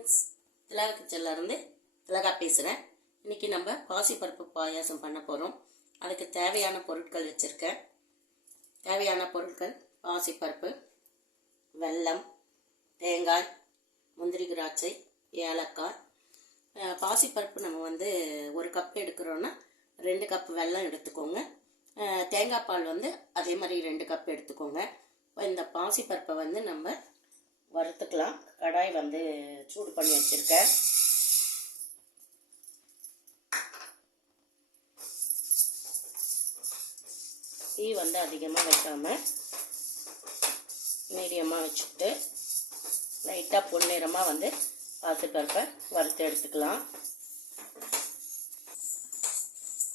Friends, திலகா கிச்சன்லேருந்து திலகா பேசுகிறேன். இன்றைக்கி நம்ம பாசிப்பருப்பு பாயாசம் பண்ண போகிறோம். அதுக்கு தேவையான பொருட்கள் வச்சுருக்கேன். தேவையான பொருட்கள் பாசிப்பருப்பு, வெல்லம், தேங்காய், முந்திரி திராட்சை, ஏலக்காய். பாசிப்பருப்பு நம்ம ஒரு கப் எடுக்கிறோன்னா 2 கப் வெல்லம் எடுத்துக்கோங்க. தேங்காய் பால் அதே மாதிரி 2 கப் எடுத்துக்கோங்க. இந்த பாசிப்பருப்பை நம்ம வறுத்துக்கலாம். கடாய் சூடு பண்ணி வச்சுருக்கேன். தீ அதிகமாக வைக்காமல் மீடியமாக வச்சுக்கிட்டு லைட்டாக பொன்னிறமாக பாசிப்பருப்பை வறுத்து எடுத்துக்கலாம்.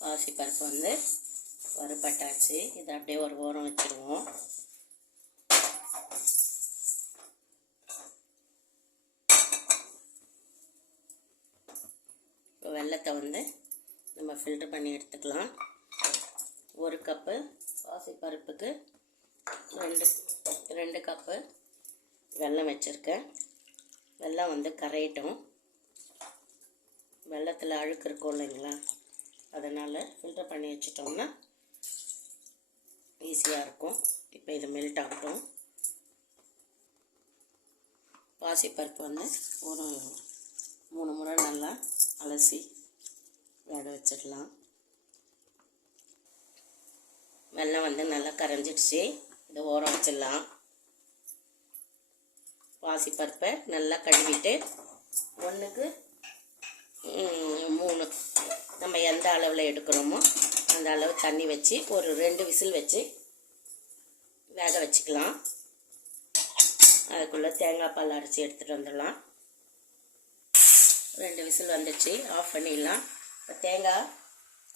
பாசிப்பருப்பு வறுபட்டாச்சு. இதை அப்படியே ஒரு ஓரம் வச்சுருவோம். வெல்லத்தை நம்ம ஃபில்டர் பண்ணி எடுத்துக்கலாம். 1 கப்பு பாசிப்பருப்புக்கு 2 கப்பு வெல்லம் வச்சுருக்கேன். வெல்லம் கரையட்டும். வெல்லத்தில் அழுக்கு இருக்கும் இல்லைங்களா, அதனால் ஃபில்டர் பண்ணி வச்சிட்டோம்னா ஈஸியாக இருக்கும். இப்போ இது மெல்ட் ஆகட்டும். பாசிப்பருப்பு ஒரு 3 முறை நல்லா அலசி வேக வச்சிடலாம். வெல்லம் நல்லா கரைஞ்சிடுச்சு. இதை ஓரம் வச்சிடலாம். பாசிப்பருப்பை நல்லா கழுவிட்டு 1க்கு 3 நம்ம எந்த அளவில் எடுக்கிறோமோ அந்த அளவு தண்ணி வச்சு ஒரு 2 விசில் வச்சு வேக வச்சுக்கலாம். அதுக்குள்ளே தேங்காய் பால் அரைச்சி எடுத்துகிட்டு வந்துடலாம். 2 விசில் வந்துடுச்சு. ஆஃப் பண்ணிடலாம். இப்போ தேங்காய்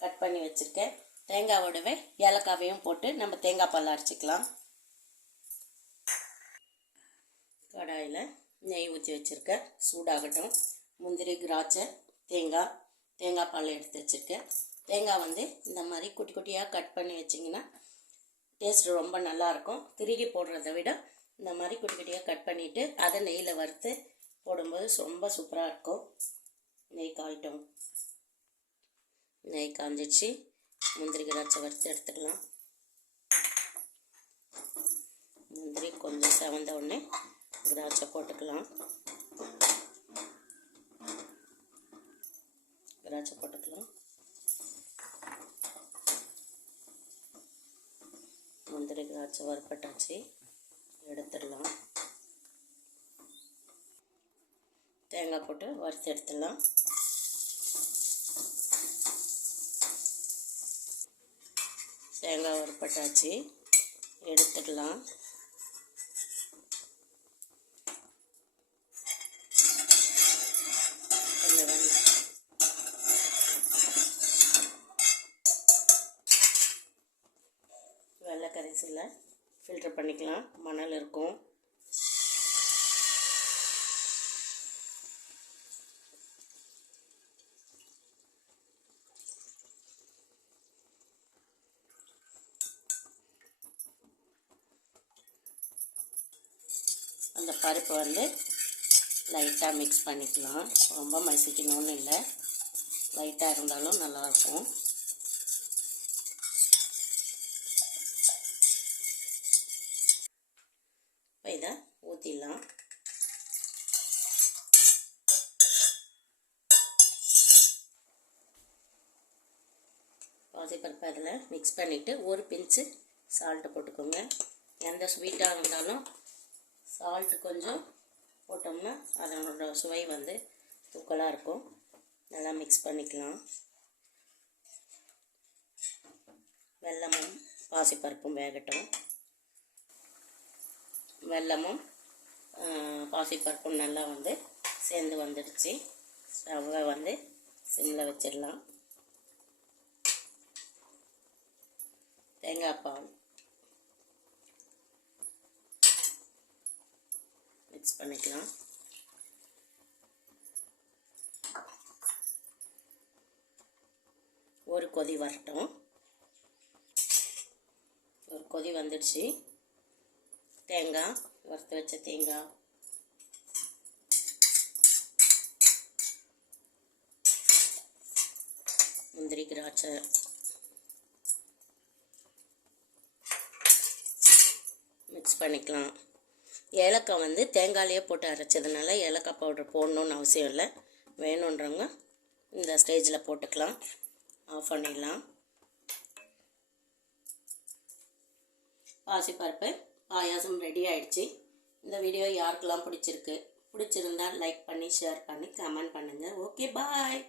கட் பண்ணி வச்சுருக்கேன். தேங்காயோடவே ஏலக்காவையும் போட்டு நம்ம தேங்காய் பால் அரைச்சிக்கலாம். கடாயில் நெய் ஊற்றி வச்சுருக்கேன். சூடாகட்டும். முந்திரி திராட்சை தேங்காய் பால் எடுத்து வச்சுருக்கேன். தேங்காய் இந்த மாதிரி குட்டி குட்டியாக கட் பண்ணி வச்சிங்கன்னா டேஸ்ட் ரொம்ப நல்லாயிருக்கும். திருகி போடுறத விட இந்த மாதிரி குட்டி குட்டியாக கட் பண்ணிவிட்டு அதை நெய்யில் வறுத்து போடும்போது ரொம்ப சூப்பராக இருக்கும். நெய் காயிட்டோம். நெய் காஞ்சிடுச்சு. முந்திரி திராட்சை வறுத்து எடுத்துக்கலாம். முந்திரி கொஞ்சம் செவந்த உடனே திராட்சை போட்டுக்கலாம். முந்திரி திராட்சை வறுப்பட்டாச்சு. எடுத்துடலாம். தேங்காய் போட்டு வறுத்து எடுத்துடலாம். தேங்காய் வறுப்பட்டாச்சு. எடுத்துக்கலாம். வெள்ளை கரைசலில் ஃபில்டர் பண்ணிக்கலாம். மணல் இருக்கும். அந்த பருப்பு லைட்டாக மிக்ஸ் பண்ணிக்கலாம். ரொம்ப மசிக்கணும்னு இல்லை, லைட்டாக இருந்தாலும் நல்லாயிருக்கும். இப்போ இதை ஊற்றிடலாம். பாசிப்பருப்பு அதில் மிக்ஸ் பண்ணிவிட்டு ஒரு பிஞ்சு சால்ட்டு போட்டுக்கோங்க. எந்த ஸ்வீட்டாக இருந்தாலும் சால்ட்டு கொஞ்சம் போட்டோம்னா அதனோட சுவை தூக்கலாக இருக்கும். நல்லா மிக்ஸ் பண்ணிக்கலாம். வெல்லமும் பாசிப்பருப்பும் வேகட்டும். வெல்லமும் பாசிப்பருப்பும் நல்லா சேர்ந்து வந்துடுச்சு. ஸ்டவ்வை சிம்மில் வச்சிடலாம். தேங்காய் பால் மிக்ஸ் பண்ணிக்கலாம். ஒரு கொதி வரட்டும். ஒரு கொதி வந்துடுச்சு. தேங்காய் வறுத்து வச்ச தேங்காய் முந்திரி திராட்சை, மிக்ஸ் பண்ணிக்கலாம். ஏலக்காய் வந்து தேங்காயிலே போட்டு அரைச்சதுனால ஏலக்காய் பவுடர் போடணுன்னு அவசியம் இல்லை. வேணுன்றவங்க இந்த ஸ்டேஜில் போட்டுக்கலாம். ஆஃப் பண்ணிடலாம். பாசிப்பருப்பு பாயாசம் ரெடி ஆயிடுச்சு. இந்த வீடியோ யாருக்கெல்லாம் பிடிச்சிருந்தால் லைக் பண்ணி ஷேர் பண்ணி கமெண்ட் பண்ணுங்கள். ஓகே, பாய்.